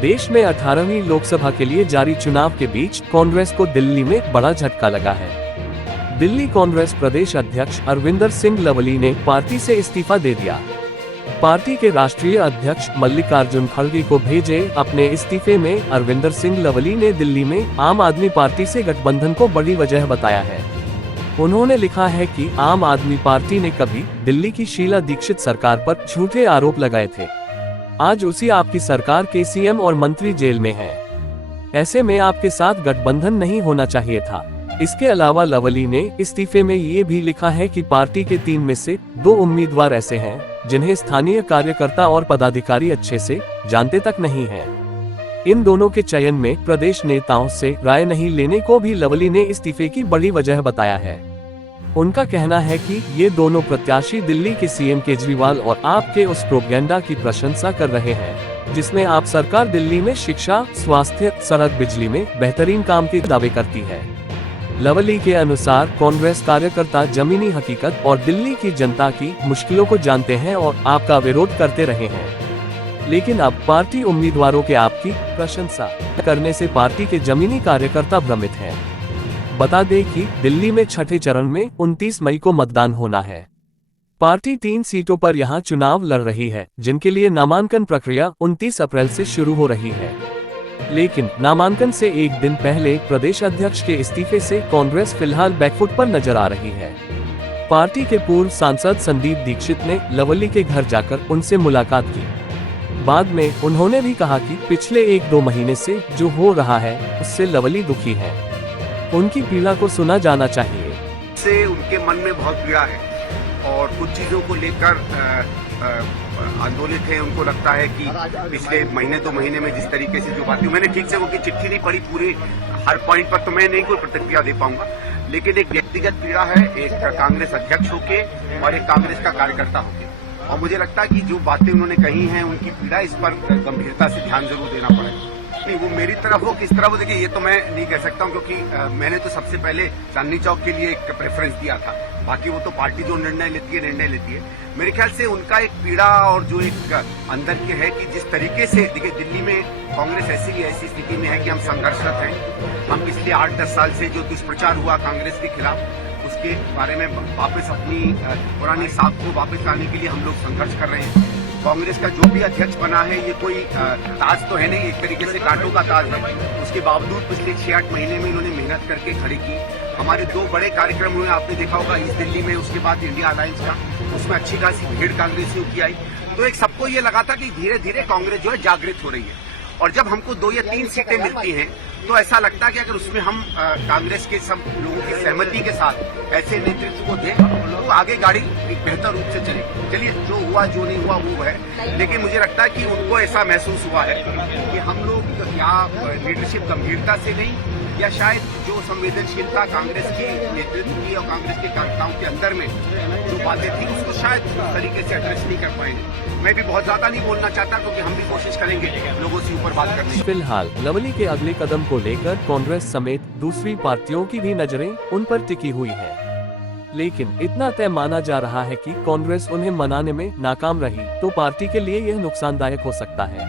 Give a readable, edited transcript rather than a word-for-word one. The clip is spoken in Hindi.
देश में 18वीं लोकसभा के लिए जारी चुनाव के बीच कांग्रेस को दिल्ली में बड़ा झटका लगा है। दिल्ली कांग्रेस प्रदेश अध्यक्ष अरविंदर सिंह लवली ने पार्टी से इस्तीफा दे दिया। पार्टी के राष्ट्रीय अध्यक्ष मल्लिकार्जुन खड़गे को भेजे अपने इस्तीफे में अरविंदर सिंह लवली ने दिल्ली में आम आदमी पार्टी से गठबंधन को बड़ी वजह बताया है। उन्होंने लिखा है कि आम आदमी पार्टी ने कभी दिल्ली की शीला दीक्षित सरकार पर झूठे आरोप लगाए थे। आज उसी आपकी सरकार के सीएम और मंत्री जेल में हैं। ऐसे में आपके साथ गठबंधन नहीं होना चाहिए था। इसके अलावा लवली ने इस्तीफे में ये भी लिखा है कि पार्टी के 3 में से 2 उम्मीदवार ऐसे हैं जिन्हें स्थानीय कार्यकर्ता और पदाधिकारी अच्छे से जानते तक नहीं हैं। इन दोनों के चयन में प्रदेश नेताओं से राय नहीं लेने को भी लवली ने इस्तीफे की बड़ी वजह बताया है। उनका कहना है कि ये दोनों प्रत्याशी दिल्ली के सीएम केजरीवाल और आपके उस प्रोपेगेंडा की प्रशंसा कर रहे हैं जिसमें आप सरकार दिल्ली में शिक्षा, स्वास्थ्य, सड़क, बिजली में बेहतरीन काम के दावे करती है। लवली के अनुसार कांग्रेस कार्यकर्ता जमीनी हकीकत और दिल्ली की जनता की मुश्किलों को जानते हैं और आपका विरोध करते रहे हैं, लेकिन अब पार्टी उम्मीदवारों के आपकी प्रशंसा करने से पार्टी के जमीनी कार्यकर्ता भ्रमित हैं। बता दें कि दिल्ली में छठे चरण में 29 मई को मतदान होना है। पार्टी 3 सीटों पर यहां चुनाव लड़ रही है, जिनके लिए नामांकन प्रक्रिया 29 अप्रैल से शुरू हो रही है। लेकिन नामांकन से एक दिन पहले प्रदेश अध्यक्ष के इस्तीफे से कांग्रेस फिलहाल बैकफुट पर नजर आ रही है। पार्टी के पूर्व सांसद संदीप दीक्षित ने लवली के घर जाकर उनसे मुलाकात की। बाद में उन्होंने भी कहा कि पिछले 1-2 महीने से जो हो रहा है उससे लवली दुखी है। उनकी पीड़ा को सुना जाना चाहिए। से उनके मन में बहुत पीड़ा है और कुछ चीजों को लेकर आंदोलित है। उनको लगता है कि पिछले 1-2 महीने में जिस तरीके से जो बातें, मैंने ठीक से वो की चिट्ठी नहीं पढ़ी पूरे हर पॉइंट पर, तो मैं नहीं कोई प्रतिक्रिया दे पाऊंगा, लेकिन एक व्यक्तिगत पीड़ा है, एक कांग्रेस अध्यक्ष होके और एक कांग्रेस का कार्यकर्ता होके, और मुझे लगता है कि जो बातें उन्होंने कही हैं उनकी पीड़ा, इस पर गंभीरता से ध्यान जरूर देना पड़ेगा। नहीं, वो मेरी तरफ हो किस तरफ हो, देखिए ये तो मैं नहीं कह सकता हूँ, क्योंकि मैंने तो सबसे पहले चांदनी चौक के लिए एक प्रेफरेंस दिया था। बाकी वो तो पार्टी जो निर्णय लेती है। मेरे ख्याल से उनका एक पीड़ा और जो एक अंदर के है कि जिस तरीके से, देखिए दिल्ली में कांग्रेस ऐसी स्थिति में है कि हम संघर्षरत हैं। हम पिछले 8-10 साल से जो दुष्प्रचार हुआ कांग्रेस के खिलाफ, उसके बारे में वापस अपनी पुरानी साख को वापस लाने के लिए हम लोग संघर्ष कर रहे हैं। कांग्रेस का जो भी अध्यक्ष बना है, ये कोई ताज तो है नहीं, एक तरीके से कांटों का ताज है। उसके बावजूद पिछले 6-8 महीने में इन्होंने मेहनत करके खड़ी की। हमारे 2 बड़े कार्यक्रम हुए, आपने देखा होगा, ईस्ट दिल्ली में, उसके बाद इंडिया अलायंस का, उसमें अच्छी खासी भीड़ कांग्रेसियों की आई। तो एक सबको ये लगा था कि धीरे धीरे कांग्रेस जो है जागृत हो रही है, और जब हमको 2 या 3 सीटें मिलती हैं तो ऐसा लगता है कि अगर उसमें हम कांग्रेस के सब लोगों की सहमति के साथ ऐसे नेतृत्व को दें तो आगे गाड़ी एक बेहतर रूप से चले। चलिए, जो हुआ जो नहीं हुआ वो है, लेकिन मुझे लगता है कि उनको ऐसा महसूस हुआ है कि हम लोग या लीडरशिप गंभीरता से नहीं, या शायद जो संवेदनशीलता कांग्रेस की नेतृत्व की और कांग्रेस के कार्यकर्ताओं के अंदर में जो बातें थी, उसको शायद उस तरीके से एड्रेस नहीं कर पाएंगे। मैं भी बहुत ज्यादा नहीं बोलना चाहता, क्योंकि हम भी कोशिश करेंगे लोगों से ऊपर बात करने की। फिलहाल लवली के अगले कदम को लेकर कांग्रेस समेत दूसरी पार्टियों की भी नजरें उन पर टिकी हुई है, लेकिन इतना तय माना जा रहा है कि कांग्रेस उन्हें मनाने में नाकाम रही तो पार्टी के लिए यह नुकसानदायक हो सकता है।